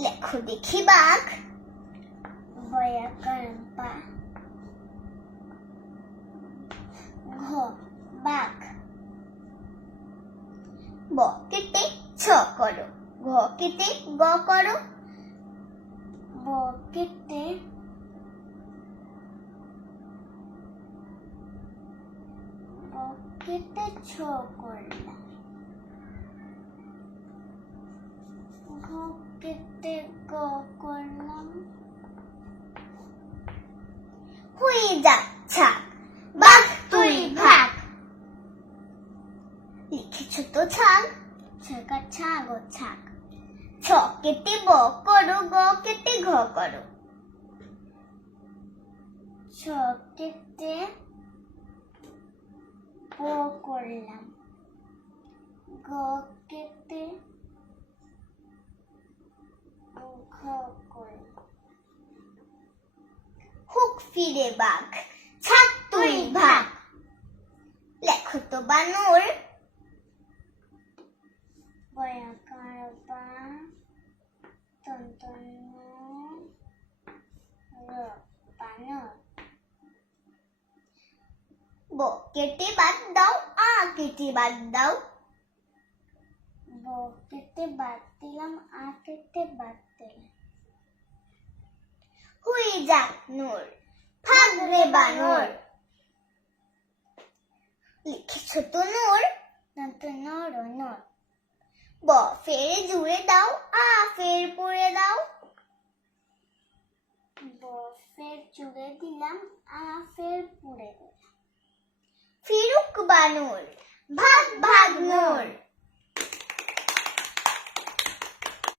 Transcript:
লেখো দেখি বাঘ। ঘ, বাঘ। ব, কেটে ছ করো। ঘ, কেটে গ করো। ব বকেটে বকেটে ছ করলাম। ঘকেটে করলাম। হুই যা ছাক। তুই ভাগ। লিখেছ তো ছাকা? ছাগ ও ছাগ ছ কেটে ব করো, গ কেটে ঘ করো। ছকেটে প করলাম। গ কেটে ঘ করলাম হুক ফিরে বাঘ ছাক তুই ভাগ লেখো তো বানর বয়াকার বা তন্তন্য র বানর ব কেটে বাদ দাও আ কেটে বাদ দাও দিলাম আ কেটে বাদ দিলাম হুই যাক নূর ভাগরে বানর লিখেছ তো নূর তন্তন্য র নর ব ফের জুড়ে দাও আ ফের পড়ে দাও ব ফের চুড়ে দিলাম আ ফের পুড়ে দিলাম ফিরুক বানর ভাগ ভাগ নূর